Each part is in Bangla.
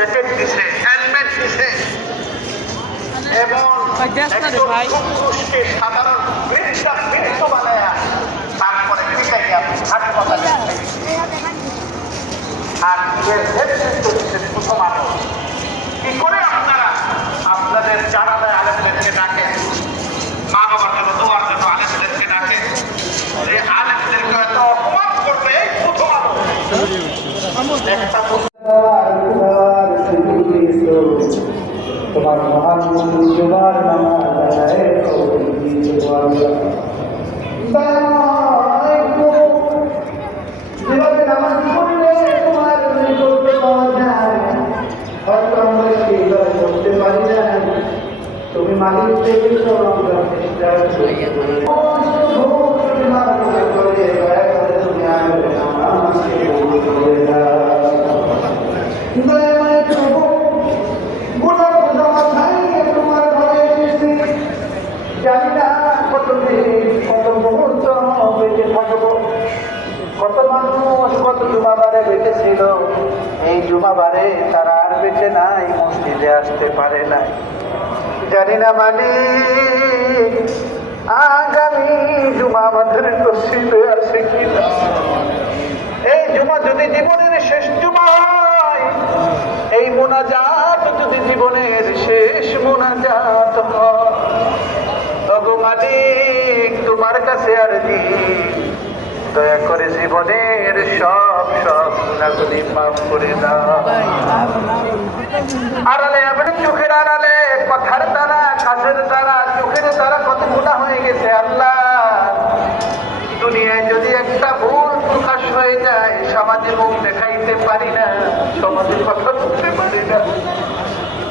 জ্যাকেট দিছে, হেলমেট দিছে এবং পুরুষকে সাধারণ বৃদ্ধ বানায় তারপরে পিটাইয়া হাট কথা আর নিজের নেতৃত্ব দিচ্ছেন প্রথম আলো। কি করে আপনারা আপনাদের জানালায় আলেমদেরকে ডাকেন, মা বাবার জন্য দোয়ার জন্য আলেমদেরকে ডাকেন, আলেমদেরকে হয়তো অপমান করবে প্রথম আলো। একটা তোমার মহান তোমার যেভাবে নামাজ পড়লে তোমার করতে পাওয়া যায়, হয়তো আমরা সেইভাবে করতে পারি না। তুমি মালিক থেকে জানি না কতদিন কত মুহূর্ত বেঁচে থাকবো, কত মানুষ কত জুমাবারে বেঁচেছিল, এই জুমাবারে তারা আর বেঁচে নাই, মসজিদে আসতে পারে নাই। জানি না মালিক আগামী জুমা আমাদের নসিবে আসে কিনা। এই জুমা যদি জীবনের শেষ জুমা হয়, এই মোনাজাত যদি জীবনের শেষ মোনাজাত হয়, তবে মালিক তোমার কাছে আর দি দয়া করে জীবনের সব গুনাহগুলি মাফ করে দাও। আড়ালে আপনি চোখের আড়ালে কথার দ্বারা কাজের দ্বারা চোখের দ্বারা কত গুনাহ হয়ে গেছে আল্লাহ। দুনিয়ায় যদি একটা ভুল প্রকাশ হয়ে যায়, সমাজে মুখ দেখাইতে পারি না, সমাজে কথা বলতে পারি না,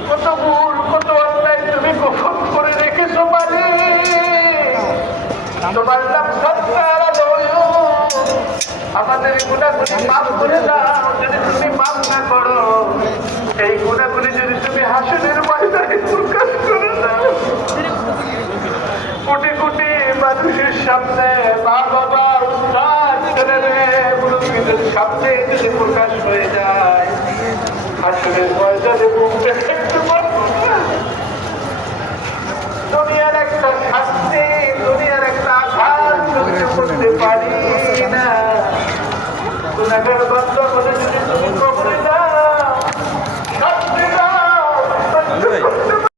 কত ভুল কত অন্যায় তুমি গোপন করে রেখেছো মালিক। তোমার নাম সত্তার দয়া, আমাদের গুনাহগুলি মাফ করে দাও। যদি তুমি মাফ না করো, এই গুনাহগুলি যদি তুমি হাসনের ময়দানে প্রকাশ করে দাও, কোটি কোটি মানুষের সামনে, মা বাবা উস্তাদ ছেলেরে মুরব্বীদের সামনে